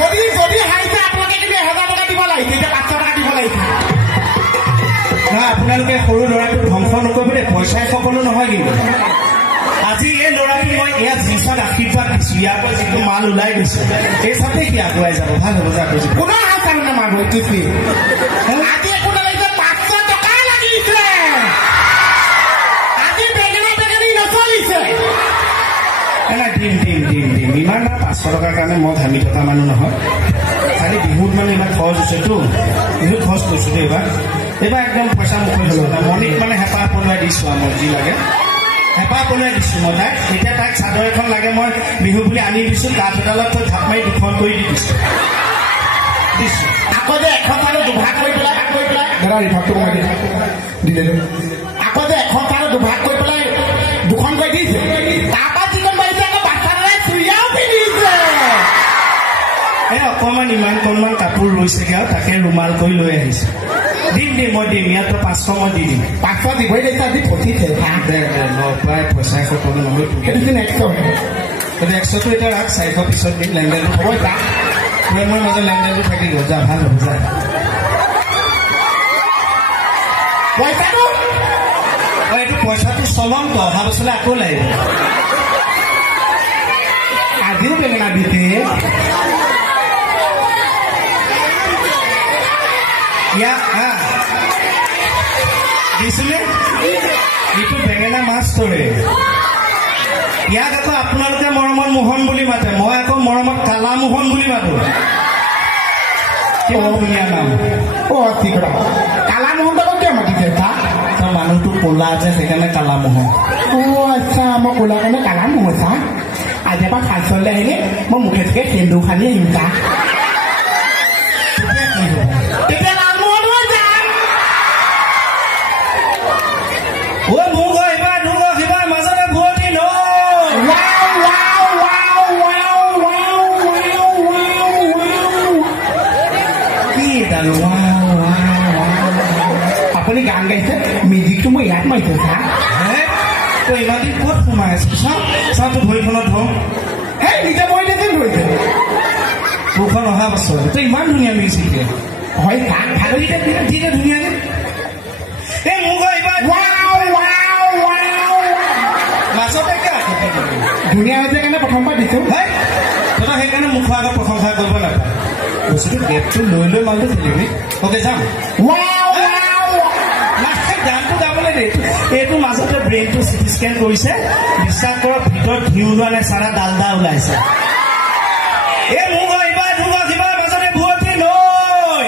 যদি হাৰিছে আপোনালোকে কিন্তু 1000 টকা দিব লাগিছে, এতিয়া 500 টকা দিব লাগিছে। নহয় আপোনালোকে সৰু ল'ৰাটোক ধ্বংস নকৰিব দেই, পইচাই সকলো নহয় কিন্তু। আজি এই ল'ৰাটোক মই ইয়াত যিখন আশীৰ্বাদ দিছো, ইয়াৰ পৰা যিটো মাল ওলাই গৈছে এই চাপে সি আগুৱাই যাব। ভাল হ'ব যা কৈছো। পুনৰ হাত নামাৰিব এইটো কি আজি একো নালাগিছে, 500 টকা লাগিছে। আজি বেঙেনা বেঙেনি নচলিছে। নাই দিম ইমান 500 টকাৰ কাৰণে মই ঘামি থকা মানুহ নহয়। খালি বিহুত মানে ইমান খৰচ হৈছেতো, বিহুত খৰচ কৰিছো দেই। এইবাৰ একদম পইচা মুখত হ'ল। মণিক মানে হেঁপাহ পলুৱাই দিছো আৰু মই যি লাগে হেঁপাহ পলুৱাই দিছো মই তাক। এতিয়া তাক চাদৰ এখন লাগে, মই বিহু বুলি আনি দিছো, কাঠ এডালত থৈ ঢাপ মাৰি 2খন কৰি দিছো। আকৌ যে 100 আৰু দুভাগ কৰি পেলাই দাদা ৰিভাগটো কমাই দিলে। আকৌ যে 100 আৰু দুভাগ কৰি পেলাই 2খন কৰি দিছে। তাৰপৰা যিখন পাৰিছে আকৌ বাচ্চাৰে চুৰিয়াও পিন্ধিছে। এই অকণমান ইমানকণমান কাপোৰ ৰৈছেগে আৰু তাকে ৰুমাল কৰি লৈ আহিছে। দিম মই দিম, ইয়াত 500 মই দি দিম। 500 দিবই লাগিছে, আজি পঠিছে প্ৰায় পইচাই সকলো নহয়। সেইটো 100 কিন্তু 100টো এতিয়া ৰাখ, 400 পিছত দিম। লেনদেনটো হ'ব তাক মোৰ মাজত লেনদেনটো থাকি গ'ল। যা ভাল হ'ব যা। পইচাটো এইটো পইচাটো চলন্ত, অহা বছৰলৈ আকৌ লাগিব। আজিও বেঙেনা দিছে। দিছিলে এইটো বেঙেনা মাছটোৰে। ইয়াক আকৌ আপোনালোকে মৰমত মোহন বুলি মাতে, মই আকৌ মৰমত কালা মোহন বুলি মাতো। কিমান ধুনীয়া নাম। ঠিক কথা। কালা মোহনটো কিয় মাতিছে তাৰ মানুহটো ক'লা যে সেইকাৰণে কালা মোহন। আচ্ছা, মই ক'লা কাৰণে কালা মোহন চা। আজিৰ পৰা ফাংচনলৈ আহিলে মই মুখে চুখে সেন্দুৰ সানি আহিম চা। তেতিয়া লালমোহন হৈ যাম। মোক এইবাৰ মাজতে ভুৱতী নৈ। কি এডাল আপুনি গান গাইছে, মিউজিকটো মই ইয়াত মাৰিছো চা। তই ইমান দিন ক'ত সোমাই আছো? চাওঁ তোৰ ভৰিখনত ধৰ। নিজে মই দেখোন ধৰিছে তোৰখন অহা বছৰ। তই ইমান ধুনীয়া মিউজিক দিয়ে। হয় চা, ভাল ধুনীয়াকে এই মোক এইবাৰ মাজতে ধুনীয়া হৈছে কাৰণে প্ৰথমবাৰ দিছো। তই সেইকাৰণে মুখৰ আগত প্ৰশংসা কৰিব নাপায়। বস্তুটো গেপটো লৈ মালটো খেলিবি। অ'কে যাম। গানটো গাবলৈ দে। এইটো মাজতে ব্ৰেইনটো চিটি স্কেন কৰিছে, বিশ্বাস কৰক ভিতৰত ঘিউ ওলোৱা নাই, চাৰা ডালদা ওলাইছে। এই মোক এইবাৰ কিবা মাজতে ভুৱতী নৈ।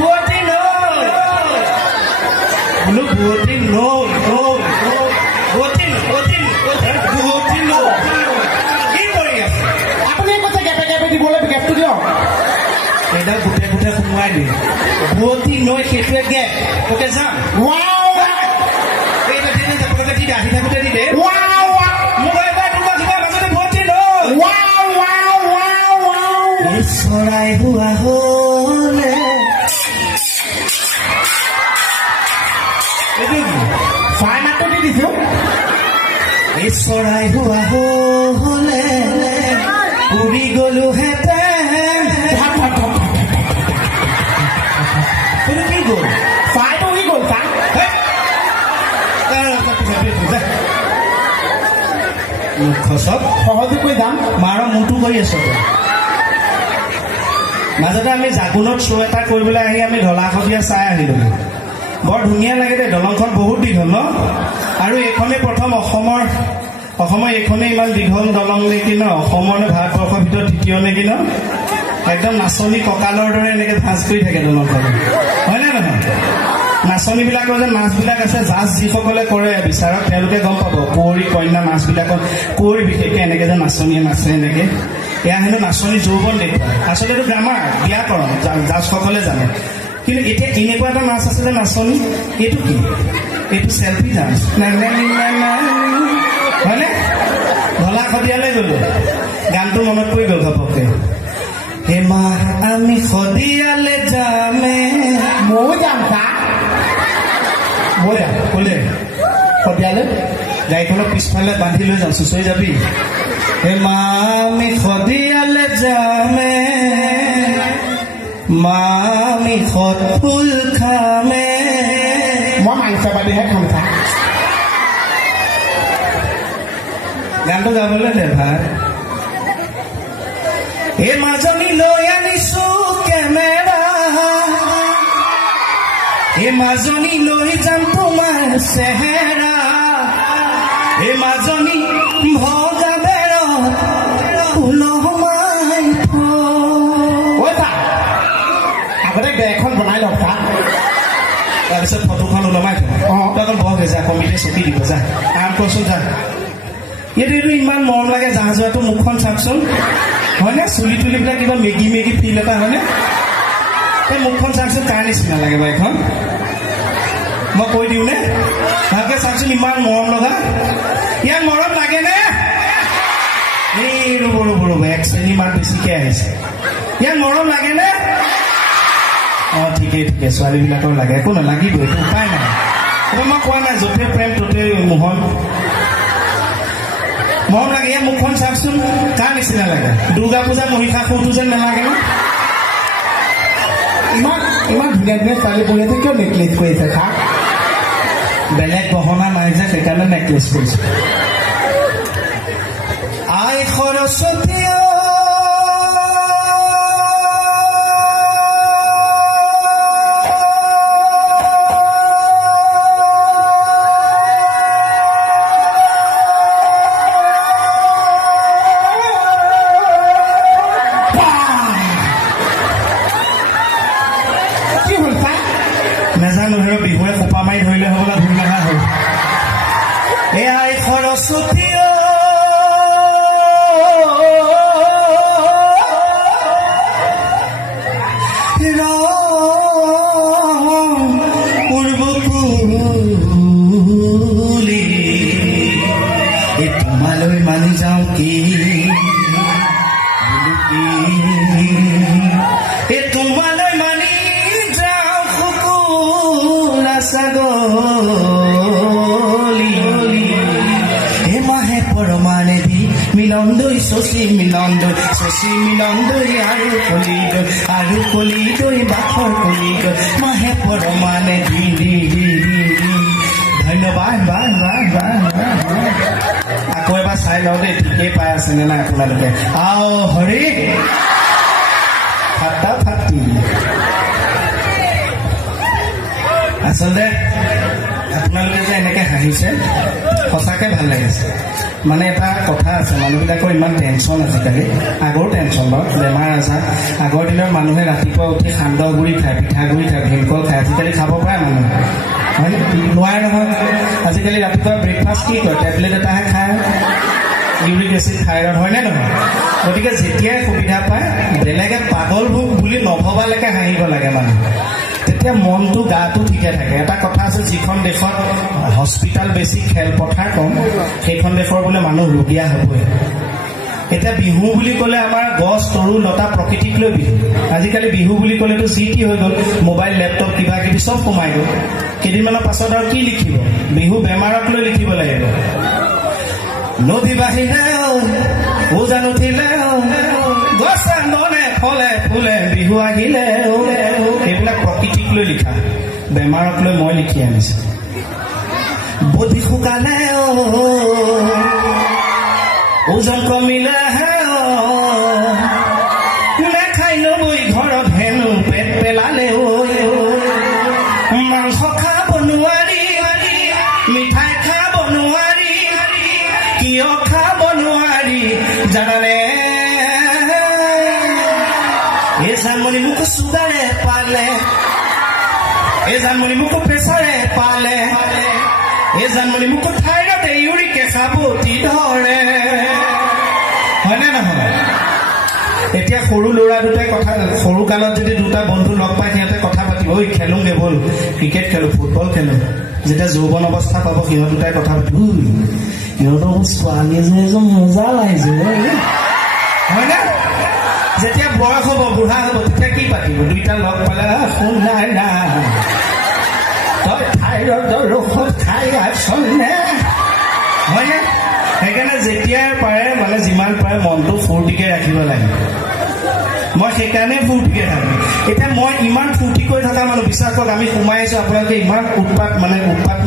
ভুৱতী নৈ কি কৰি আছে আপুনি? কৈছে গেপে গেপে দিবলৈ, গেপটো দিয়ক। এইডাল গোটে সোমোৱাই দিয়ে। ভুৱতী নৈ সেইটোৱে গেপ। তোকে যাম। আহি থাকোঁতে দি দে। মোক এইবাৰ কিবা মাজতে ভুৱতী নৈ। চৰাই হোৱা হ'লে ফাইনাটো দি দিছো। এই চৰাই হোৱা হ'লে উৰি গলোহেঁতেন। কি গ'ল? ফাইটো উৰি গ'ল চা। সহযোগ কৰি যাম। মাৰৰ মূৰটো কৰি আছ। মাজতে আমি জাগুনত শ্ব' এটা কৰিবলৈ আহি আমি ঢলা-শদিয়া চাই আহিলোঁ। বৰ ধুনীয়া লাগে দেই। দলংখন বহুত দীঘল ন? আৰু এইখনেই প্ৰথম অসমৰ এইখনেই ইমান দীঘল দলং নেকি ন? অসমৰ ভাৰতবৰ্ষৰ ভিতৰত দ্বিতীয় নেকি ন? একদম নাচনী কঁকালৰ দৰে এনেকে ভাঁজ কৰি থাকে দলংখন, হয়নে নহয়? নাচনীবিলাকৰ যে নাচবিলাক আছে, জাজ যিসকলে কৰে বিচাৰক তেওঁলোকে গম পাব। কুঁৱৰী কন্যা নাচবিলাকত কুঁৱৰী বিশেষকৈ এনেকে যে নাচনীয়ে নাচে এনেকে, এয়া হেনো নাচনী যৌৱন দেখুৱায়। আচলতে এইটো গ্ৰামাৰ, ব্যাকৰণ, জাজসকলে জানে। কিন্তু এতিয়া এনেকুৱা এটা নাচ আছে যে নাচনী, এইটো কি? এইটো চেল্ফি ডান্স, হয়নে? ঢলা-শদিয়ালৈ গ'লো, গানটো মনত পৰি গ'ল ঘপককে। হেমা আমি শদিয়ালে যামে। ময়ো যাম চা। মই যাম ক'লে শদিয়ালৈ গাড়ীখনৰ পিছফালে বান্ধি লৈ যাম, চুচৰি যাবি। হেমা আমি শদিয়া ফুল খামে মই মাংস বাদিহে খাম চা গানটো গাবলৈ দে ভাই এই মাজনী লৈ আনিছো কেমেৰা এই মাজনী লৈ যাম তোমাৰ চেহেৰা এই মাজনী ভগা বেৰত ওলমাই ঐ চা আগতে বেগখন বনাই লওক চা তাৰপিছত ফটোখন ওলমাই থওঁ তই অকণ বহ যা কমিটিয়ে চকী দিব যা আৰাম কৰচোন যা এইটো ইমান মৰম লাগে জাহাজোৱাটো মুখখন চাওকচোন হয়নে চুলি তুলিবিলাক কিবা মেগী মেগী ফিল এটা হয়নে এই মুখখন চাওকচোন কাৰ নিচিনা লাগে বাৰু এখন মই কৈ দিওঁনে ভালকে চাওকচোন ইমান মৰম লগা ইয়াত মৰম লাগেনে এই ৰ'ব ৰ'ব ৰ'ব এক শ্ৰেণী মান বেছিকে আহিছে ইয়াত মৰম লাগেনে অঁ ঠিকেই ঠিকে ছোৱালীবিলাকৰ লাগে একো নালাগিব এইটো উপায় নাই এইটো মই কোৱা নাই য'তে প্ৰেম ত'তে মোহন মৰম লাগে ইয়াৰ মুখখন চাওকচোন কাৰ নিচিনা লাগে দুৰ্গা পূজা মহিষাসুৰটো যেন নালাগে ন ইমান ইমান ধুনীয়া ধুনীয়া ছোৱালী বহি আছে কিয় নেকলেছ কৰিছে চা বেলেগ গহনা নাই যে সেইকাৰণে নেকলেছ কৰিছে আই সৰস্বতী নাজানো ধৰ বিহুৱে খোপা মাৰি ধৰিলে হ'বলা ধুই নহা হ'ল এ আই সৰস্বতী পূৰ্বকুলি এই তোমালৈ মানি যাওঁ কি এই তোমালৈ মানি ছাগলী হে মাহে পৰমানে দি মিলন দৈ শশী মিলন দৈ আৰু কলি দৈ বাখৰ কলি দৈ মাহে পৰমানে দি ধন্যবাদ আকৌ এবাৰ চাই লওঁ দেই ঠিকেই পাই আছেনে নাই আপোনালোকে আও হৰি ফাটা ফাটি আচলতে আপোনালোকে যে এনেকৈ হাঁহিছে সঁচাকৈ ভাল লাগিছে মানে এটা কথা আছে মানুহবিলাকৰ ইমান টেনশ্যন আজিকালি আগৰ টেনশ্যন বাৰু বেমাৰ আজাৰ আগৰ দিনৰ মানুহে ৰাতিপুৱা উঠি সান্দহ গুড়ি খায় পিঠাগুড়ি খায় ভীমকল খায় আজিকালি খাব পাৰে মানুহে হয়নে নোৱাৰে নহয় আজিকালি ৰাতিপুৱা ব্ৰেকফাষ্ট কি কয় টেবলেট এটাহে খায় ইউৰিক এচিড থাইৰইড হয়নে নহয় গতিকে যেতিয়াই সুবিধা পায় বেলেগে পাগল ভোগ বুলি নভবালৈকে হাঁহিব লাগে মানুহ তেতিয়া মনটো গাটো ঠিকে থাকে এটা কথা আছে যিখন দেশত হস্পিটেল বেছি খেলপথাৰ কম সেইখন দেশৰ বোলে মানুহ ৰোগীয়া হ'বই এতিয়া বিহু বুলি ক'লে আমাৰ গছ তৰু লতা প্ৰকৃতিক লৈ বিহু আজিকালি বিহু বুলি ক'লেতো যি কি হৈ গ'ল মোবাইল লেপটপ কিবা কিবি চব সোমাই গ'ল কেইদিনমানৰ পাছত আৰু কি লিখিব বিহু বেমাৰক লৈ লিখিব লাগিব নদী বাহিৰে উজান উঠিলে গছে ননে ফলে ফুলে বিহু আহিলে এইবিলাক প্ৰকৃতিক লৈ লিখা বেমাৰক লৈ মই লিখি আনিছো বডি শুকালে ওজন কমিলে নেখাই নবৈ ঘৰত হেনো পেট পেলালে মাংস খাব নোৱাৰি মিঠাই খাব নোৱাৰি কিয় খাব নোৱাৰি জানানে এই জানমণি মোক চুগাৰে পালে এই জানমণি মোক প্ৰেছাৰে পালে এই জানমণি মোক থাইৰয়ড ইউৰিক এচিড ধৰে হয়নে নহয় এতিয়া সৰু ল'ৰা দুটাই কথা সৰু কালত যদি দুটা বন্ধু লগ পায় সিহঁতে কথা পাতিব ঐ খেলোঁগে ব'ল ক্ৰিকেট খেলোঁ ফুটবল খেলোঁ যেতিয়া যৌৱন অৱস্থা পাব সিহঁত দুটাই কথা পাতিব সিহঁতৰ ছোৱালী এজনী মজা লাগিছে হয়নে যেতিয়া বয়স হ'ব বুঢ়া হ'ব তেতিয়া কি পাতিব দুইটা লগ পালে শুন নাই না তই থাইৰয়ডৰ ঔষধ খাই আছনে হয়নে সেইকাৰণে যেতিয়াই পাৰে মানে যিমান পাৰে মনটো ফূৰ্তিকে ৰাখিব লাগে মই সেইকাৰণে ফূৰ্তিকে থাকোঁ এতিয়া মই ইমান ফূৰ্তি কৰি থকা মানুহ বিশ্বাস কৰক আমি সোমাই আছোঁ আপোনালোকে ইমান উৎপাত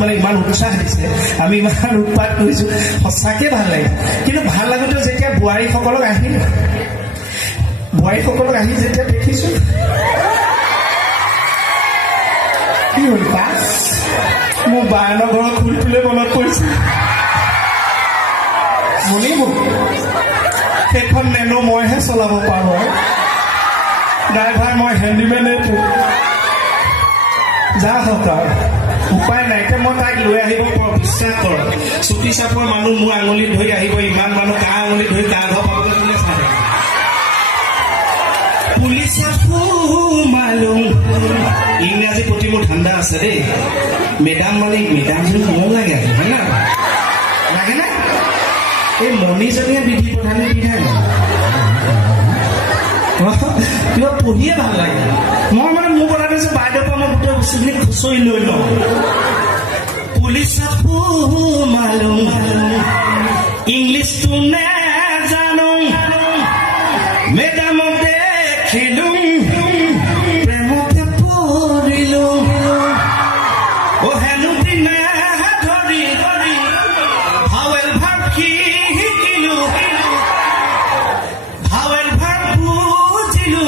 মানে ইমান উৎসাহ দিছে আমি ইমান উৎপাত কৰিছোঁ সঁচাকৈ ভাল লাগে কিন্তু ভাল লাগোঁতে যেতিয়া বোৱাৰীসকলক আহি যেতিয়া দেখিছোঁ কি হ'ল তাত মোৰ বায়নৰ ঘৰত খুৰীটোলৈ মনত পৰিছে মণিবোৰ সেইখন নেনো মইহে চলাব পাৰোঁ ড্ৰাইভাৰ মই হেণ্ডিমেনে যা হওক আৰু উপায় নাই এতিয়া মই তাইক লৈ আহিব পাৰোঁ বিশ্বাস কৰক চুটি চাপৰ মানুহ মোৰ আঙুলিত ধৰি আহিব ইমান মানুহ কাৰ আঙুলিত ধৰি কাৰ ঘৰ পাবলৈ কোনে চাই পুলিচে মালুম ইংৰাজী প্ৰতি মোৰ ঠাণ্ডা আছে দেই মেডাম মানে মেডাম যদি মৰম লাগে আৰু হয় না লাগে না এই মণিজনীয়ে বিধি প্ৰধানে বিধান কিবা পঢ়িয়ে ভাল লাগে মই মানে মোৰ কথা কৈছোঁ বাইদেউৰ পৰা মই গোটেই বস্তুখিনি খুচৰি লৈ লওঁ পুলিচে মালুম ইংলিছটো নেজানো মেডামক দেখিলো প্ৰেমতে পৰিলো অ হেনো দিনে ধৰি হাৱেল ভাৱ শিকিলো হাৱেল ভাৱ বুজিলো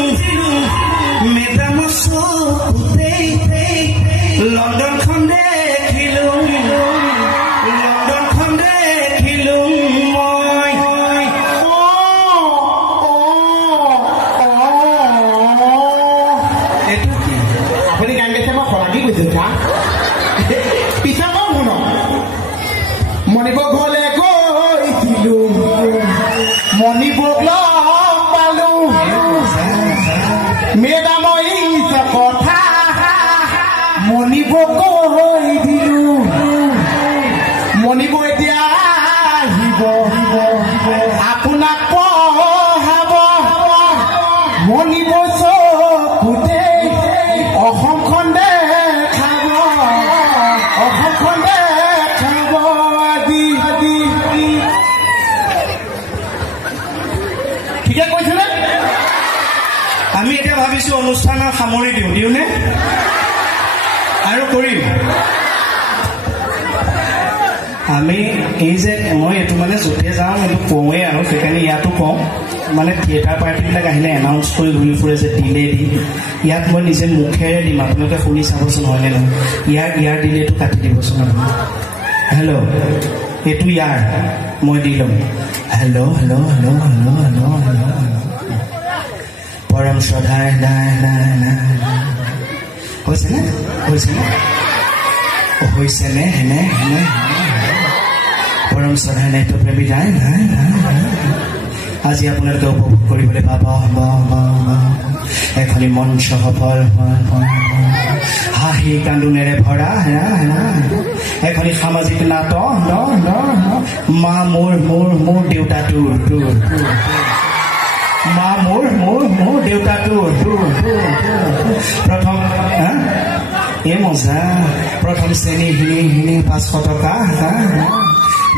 মেডামৰ চকুতে লণ্ডনখন দেখিলো মই আপুনি গান গাইছে মই খৰাকি গৈছোঁ হা পিছে মই শুনক মণিপুৰ ঘৰলৈ গৈছিলোঁ মণিপুৰক লগ পালোঁ মেডামৰ ইংলিছ কথা মণিপুৰক কৈ দিলোঁ মণিপুৰ এতিয়া আহিব আপোনাক পঢ়াব মণিপুৰ চকুতে অসমখন দেখাব আদি ঠিকে কৈছেনে আমি এতিয়া ভাবিছোঁ অনুষ্ঠানৰ সামৰি দিওঁনে আৰু কৰিম আমি এই যে মই এইটো মানে য'তে যাওঁ এইটো কওঁৱেই আৰু সেইকাৰণে ইয়াতো কওঁ মানে থিয়েটাৰ পাৰ্টিবিলাক আহিলে এনাউন্স কৰি ঘূৰি ফুৰে যে দিলে দি ইয়াত মই নিজে মুখেৰে দিম আপোনালোকে শুনি চাবচোন হয়নে নহয় ইয়াৰ দিলেটো কাটি দিবচোন আপুনি হেল্ল' এইটো ইয়াৰ মই দি ল'ম হেল্ল' পৰম শ্ৰদ্ধাৰ হৈছেনে হেনে পৰম শ্ৰদ্ধাৰ নাইতো প্ৰেমী নাই আজি আপোনালোকে উপভোগ কৰিবলৈ পাব এখনি মঞ্চ সফল হাঁহি কান্দোনেৰে ভৰা এখনি সামাজিক নাটক মা মোৰ দেউতা তোৰ মা মোৰ দেউতা তোৰ প্ৰথম এই মজা প্ৰথম শ্ৰেণী হিনি 500 টকা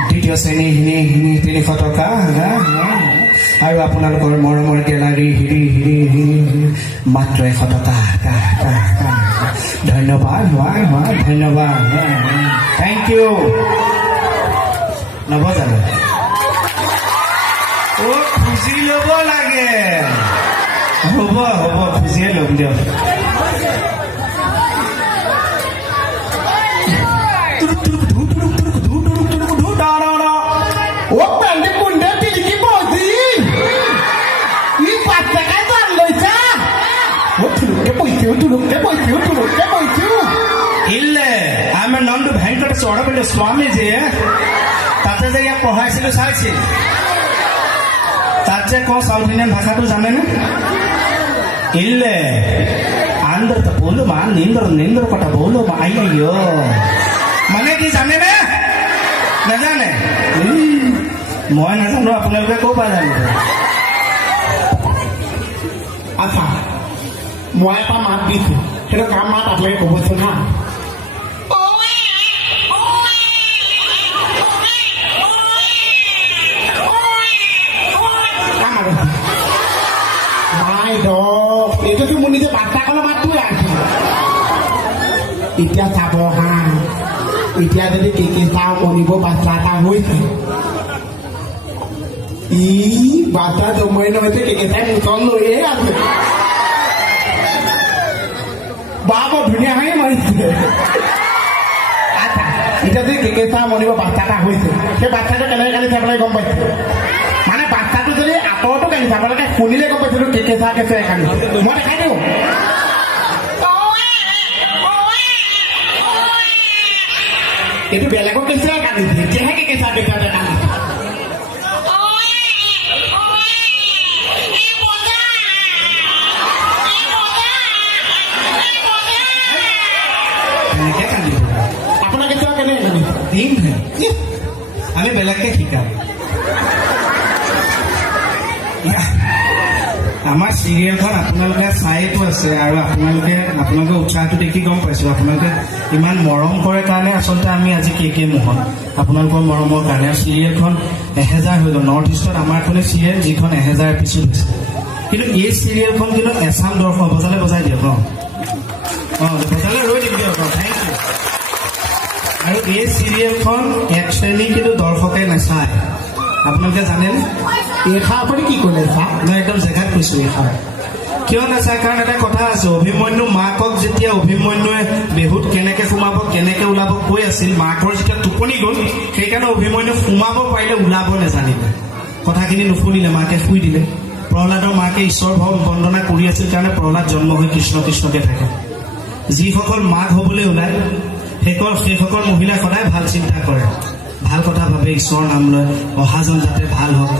দ্বিতীয় শ্ৰেণী হিনি 300 টকা আৰু আপোনালোকৰ মৰমৰ গেলাৰী হিৰি মাত্ৰ 100 টকা ধন্যবাদ থেংক ইউ নবজানো খুজি ল'ব লাগে হ'ব খুজিয়ে ল'ম দিয়ক ইলে আমাৰ নামটো ভেংকট চৌড়াপল্লী স্বামীজী তাতে যে ইয়াক পঢ়াইছিলোঁ চাইছিল তাত যে কওঁ সাউথ ইণ্ডিয়ান ভাষাটো জানেনে ইলে আন্ধ্ৰত বোলো মা নিন্দৰ কথা বোলো মা আయ్యో মানে কি জানেনে নাজানে মই নাজানো আপোনালোকে ক'ৰ পৰা জানিব আচ্ছা মই এটা মাত দিছোঁ সেইটো কাম মাত আপোনালোকে ক'বচোন হা মাই আই এইটোতো মোৰ নিজে বাচ্চাকলৰ মাতটোৱে আছে এতিয়া চাব হা এতিয়া যদি কেকে চাওঁ কণিব বাচ্চা এটা হৈছে ই বাচ্চা জমই নহৈছে কেকে চাই মুচন লৈয়ে আছে বা বৰ ধুনীয়া হৈ মাৰিছে আচ্ছা এতিয়া যদি কেকে চাওঁ মনিব বাচ্চা এটা হৈছে সেই বাচ্চাটো কেনেকৈ কালি চাবলৈ গম পাইছে মানে বাচ্চাটো যদি আঁতৰতো কালি চাব লাগে শুনিলে গম পাইছিলো কেকে চাহ কেঁচুৱাই কান্দিছে মই দেখাই দিওঁ এইটো বেলেগৰ কেঁচুৱাই কান্দিছে এতিয়াহে কেকে চাহ কেঁচুৱাই কান্দিছে আপোনাৰ কেঁচুৱা কেনেকৈ কান্দিছে আমি বেলেগকে শিকাম আমাৰ চিৰিয়েলখন আপোনালোকে চাইতো আছে আৰু আপোনালোকে উৎসাহটো দেখি গম পাইছোঁ আপোনালোকে ইমান মৰম কৰে কাৰণে আচলতে আমি আজি কে মোহন আপোনালোকৰ মৰমৰ কাৰণে আৰু চিৰিয়েলখন 1000 হৈ গ'ল নৰ্থ ইষ্টত আমাৰখনে চিৰিয়েল যিখন 1000 এপিছ'ড হৈছে কিন্তু এই চিৰিয়েলখন কিন্তু এছাম দৰ্শক বজাই দিয়ক বজালে ৰৈ দিম দিয়ক থেংক ইউ আৰু এই চিৰিয়েলখন এক শ্ৰেণী কিন্তু দৰ্শকে নাচায় আপোনালোকে জানেনে এইষা আপুনি কি ক'লে চা মই একদম জেগাত কৈছোঁ এইষা কিয় নাচায় কাৰণ এটা কথা আছে অভিমন্যু মাকক যেতিয়া অভিমন্যুৱে বেহুত কেনেকৈ সোমাব কেনেকৈ ওলাব কৈ আছিল মাকৰ যেতিয়া টোপনি গ'ল সেইকাৰণে অভিমন্যু সোমাব পাৰিলে ওলাব নাজানিলে কথাখিনি নুশুনিলে মাকে শুই দিলে প্ৰহ্লাদৰ মাকে ঈশ্বৰ বন্দনা কৰি আছিল কাৰণে প্ৰহ্লাদ জন্ম হৈ কৃষ্ণকে থাকে যিসকল মাক হ'বলৈ ওলায় সেইসকল মহিলাই সদায় ভাল চিন্তা কৰে ভাল কথা ভাবে ঈশ্বৰৰ নাম লয় অহাজন যাতে ভাল হওক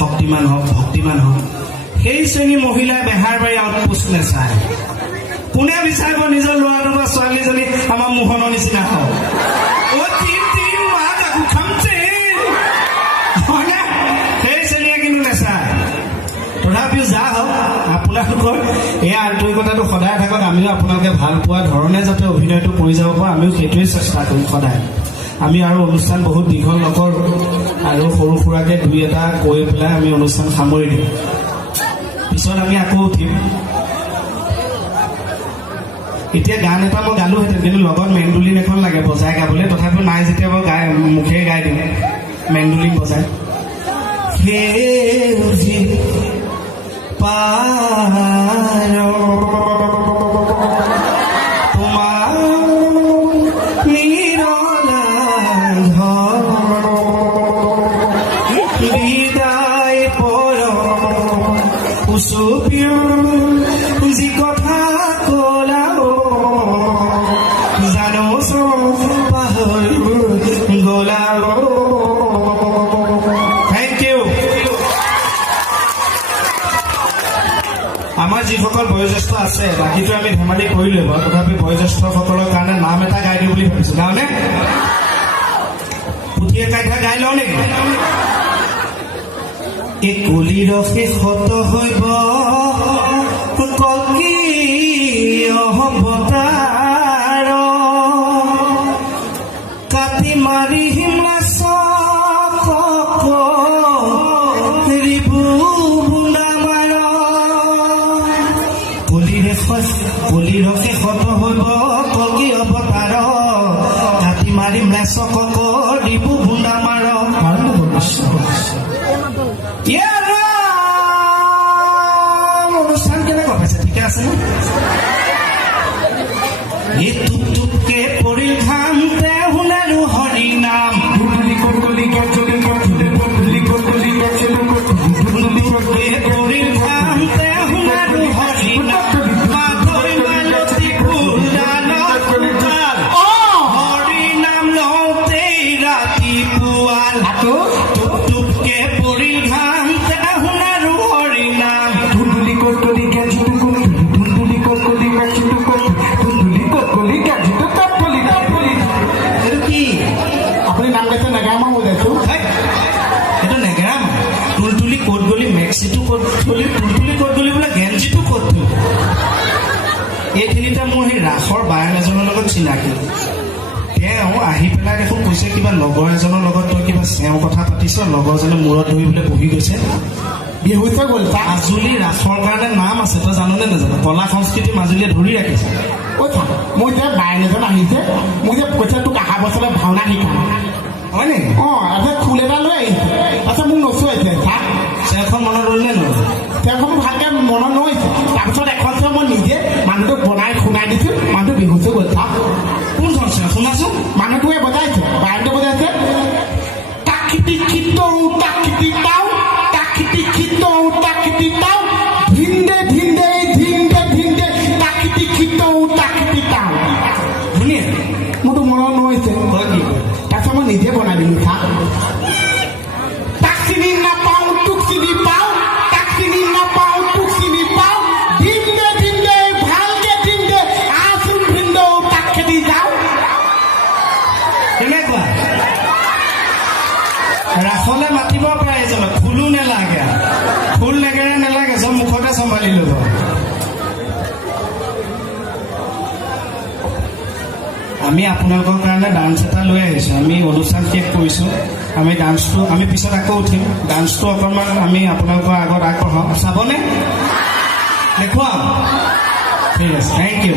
শক্তিমান হওক ভক্তিমান হওক সেই শ্ৰেণীৰ মহিলাই বেহাৰ বাৰী আউটপোষ্ট নেচায় কোনে বিচাৰিব নিজৰ ল'ৰাটো বা ছোৱালীজনী আমাৰ মোহনৰ নিচিনা হওক সেই শ্ৰেণীয়ে কিন্তু নেচায় তথাপিও যা হওক আপোনালোকৰ এই আন্তৰিকতাটো সদায় থাকক আমিও আপোনালোকে ভাল পোৱা ধৰণে যাতে অভিনয়টো কৰি যাব পাৰোঁ আমিও সেইটোৱে চেষ্টা কৰিম সদায় আমি আৰু অনুষ্ঠান বহুত দীঘল নকৰোঁ আৰু সৰু সুৰাকৈ দুই এটা কৈ পেলাই আমি অনুষ্ঠান সামৰি দিওঁ পিছত আমি আকৌ উঠিম এতিয়া গান এটা মই গালোহেঁতেন কিন্তু লগত মেণ্ডুলিন এখন লাগে বজাই গাবলৈ তথাপিও নাই যেতিয়া মই মুখেৰে গাই দিম মেণ্ডুলিন বজাই পাৰ তোমাৰ নিৰলা বিদায় পৰ উচুপিও যি কথা কলা জানো পাহৰি গলা থেংক ইউ আমাৰ যিসকল বয়োজ্যেষ্ঠ আছে বাকীটো আমি ধেমালি কৰিলোঁ বাৰু তথাপি বয়োজ্যেষ্ঠসকলৰ কাৰণে নাম এটা গাই দিওঁ বুলি ভাবিছোঁ গাঁৱনে পুথি একাইঠা গাই লওঁ নেকি এই কলিৰ শেষত হৈব ককি অৱতাৰ কাটি মাৰি হিমলাচ কলিৰ শেষত হৈব ককি অৱতাৰ কাটি মাৰিম লেচক দিবু বুন্দা মাৰ অনুষ্ঠান কেনেকুৱা পাইছে ঠিকে আছে এই টুপ টুপকে পৰিল ঘাম তে শুনালো হৰি নাম পৰিল ঘাম তে শুনালো হৰি নাম এইখিনিতে মোৰ সেই ৰাসৰ বায়ন এজনৰ লগত চিনাকি তেওঁ আহি পেলাই দেখোন কৈছে কিবা লগৰ এজনৰ লগত তই কিবা চেওঁ কথা পাতিছ লগৰজনে মূৰত ধৰিবলৈ বহি গৈছে বেহুচ হৈ গ'ল চা মাজুলী ৰাসৰ কাৰণে নাম আছে, তই জাননে নাজানো? কলা সংস্কৃতি মাজুলীয়ে ধৰি ৰাখিছে। ঐ চা মোৰ এতিয়া বাইন এজন আহিছে, মোক যে কৈছে তোক অহা বছৰলৈ ভাওনা শিকাম। হয় নেকি? তাৰপিছত খোল এটা লৈ আহিছে, তাৰপিছত মোক নচুৱাইছে চা চেৰখন মনত ৰ'লনে নহয়? তেওঁখন ভালকে মনত নহৈছে। তাৰপিছত এখন চেৰ মই নিজে মানুহটোক বনাই শুনাই দিছোঁ, মানুহটো বেহুচ হৈ গ'ল চা। কোনখন চেৰ শুনাচোন? মানুহটোৱে বজাইছে, বাইনটো বজাইছে তাকিটি খিতৌ তাকিটি তাও তাকিটি খিতৌ তাকিটি তাও ধিন্দে ধিন্দে ধিন্দে ধিন্দে তাকিটি খিতৌ তাকিটি তাও। ধুনীয়া। মোৰতো মনত নহৈছে। তই কি কয়? তাৰপিছত মই নিজে বনাই দিলোঁ চা। তাক চিনি নাপাওঁ তোক চিনি পাওঁ, তাক চিনি নাপাওঁ তোক চিনি পাওঁ, ধিন্দে ধিন্দে ভালকে ধিন্দে আচোন ভিন্দৌ তাক খেদি যাওঁ। কেনেকুৱা? ৰাসলৈ মাতিব পাৰে এজনক, খোলো নেলাগে, খোল নেগেৰে নেলাগে, চব মুখতে চম্ভালি ল'ব। আমি আপোনালোকৰ কাৰণে ডান্স এটা লৈ আহিছোঁ। আমি অনুষ্ঠান শেষ কৰিছোঁ, আমি ডান্সটো আমি পিছত আকৌ উঠিম। ডান্সটো অকণমান আমি আপোনালোকৰ আগত আগবঢ়াওঁ, চাবনে? দেখুৱাম? ঠিক আছে, থেংক ইউ।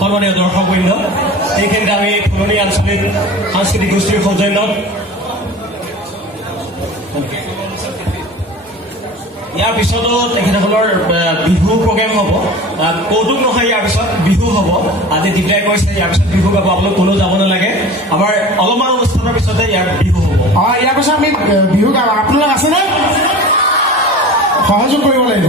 সন্মানীয় দৰ্শকবৃন্দ, এইখিনিতে আমি ফুলনি আঞ্চলিক সাংস্কৃতিক গোষ্ঠীৰ সৌজন্যত ইয়াৰ পিছতো তেখেতসকলৰ বিহু প্ৰগ্ৰেম হ'ব। কৌতুক নহয়, ইয়াৰ পিছত বিহু হ'ব। আজি দিব্যাই কৈছে ইয়াৰ পিছত বিহু গাব, আপোনালোক কোনো যাব নালাগে। আমাৰ অলপমান অনুষ্ঠানৰ পিছতে ইয়াৰ বিহু হ'ব। ইয়াৰ পিছত আমি বিহু গাম। আপোনালোক আছেনে? সহযোগ কৰিব লাগিব।